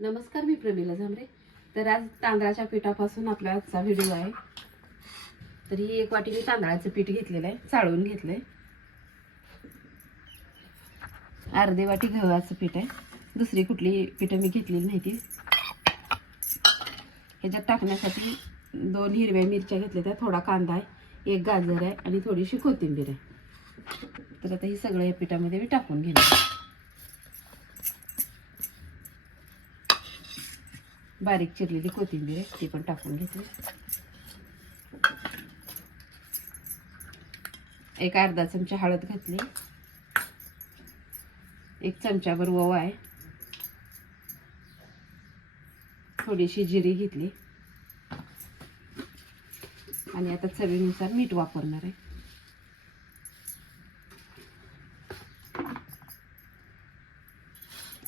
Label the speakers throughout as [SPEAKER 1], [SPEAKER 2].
[SPEAKER 1] नमस्कार मी प्रमिला झांबरे. तर आज तांदळाच्या पिठापासून आपला आजचा व्हिडिओ आहे. तर ही एक वाटी मी तांदळाचं पीठ घेतलेलं आहे चाळून घेतलंय. अर्धे वाटी गव्हाचं पीठ आहे. दुसरी कुठली पिठं मी घेतलेली नाही ती. ह्याच्यात टाकण्यासाठी दोन हिरव्या मिरच्या घेतल्या त्या थोडा कांदा आहे एक गाजर आहे आणि थोडीशी कोथिंबीर आहे. तर आता ही सगळं या पिठामध्ये मी टाकून घेणार बारीक चिरलेली कोथिंबीर आहे ती पण टाकून घेतली एक अर्धा चमचा हळद घातली. एक चमचाभर ओवा आहे. थोडीशी जिरी घेतली. आणि आता चवीनुसार मीठ वापरणार आहे.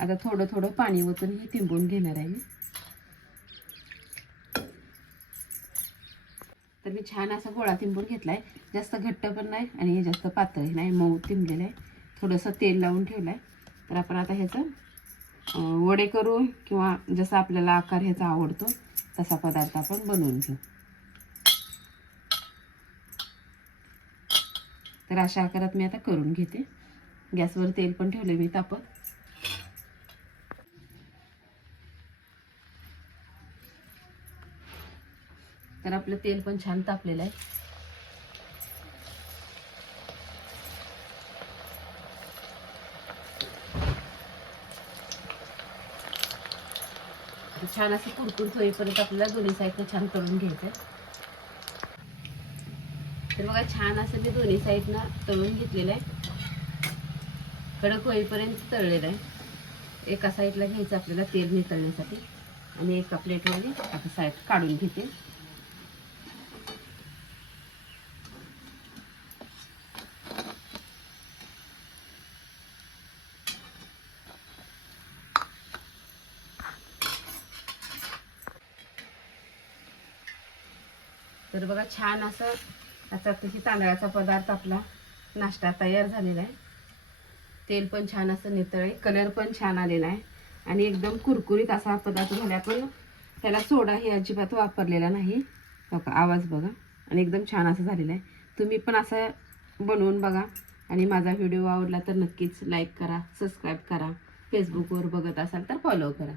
[SPEAKER 1] आता थोडं थोडं पाणी ओतून हे तिंबून घेणार आहे मी. तर मी छान असा गोळा तिंबून आहे जास्त घट्ट पण नाही आणि हे जास्त पातळही नाही मऊ तिंबलेलं आहे. थोडंसं तेल लावून ठेवलं आहे तर आपण आता ह्याचं वडे करू किंवा जसा आपल्याला आकार ह्याचा आवडतो तसा पदार्थ आपण बनवून घेऊ. तर अशा आकारात मी आता करून घेते. गॅसवर तेल पण ठेवले मी तापत. तर आपलं तेल पण छान तापलेलं आहे. छान असं कुरकुरीत होईपर्यंत आपल्याला दोन्ही साईडनं छान तळून घ्यायचं आहे. तर बघा छान असं ते दोन्ही साईडनं तळून घेतलेलं आहे. कडक होईपर्यंत तळलेलं आहे. एका साईडला घ्यायचं आपल्याला तेल नितळण्यासाठी. आणि एका प्लेटमध्ये आता साईड काढून घेते. तर बघा छान असं आता तशी तांदळाचा पदार्थ आपला नाश्ता तयार झालेला आहे. तेल पण छान असं नितळ आहे कलर पण छान आलेला आहे. आणि एकदम कुरकुरीत असा पदार्थ झाला पण त्याला सोडा हे अजिबात वापरलेला नाही. बघा आवाज बघा. आणि एकदम छान असं झालेला आहे. तुम्ही पण असं बनवून बघा. आणि माझा व्हिडिओ आवडला तर नक्कीच लाईक करा सबस्क्राईब करा. फेसबुकवर बघत असाल तर फॉलो करा.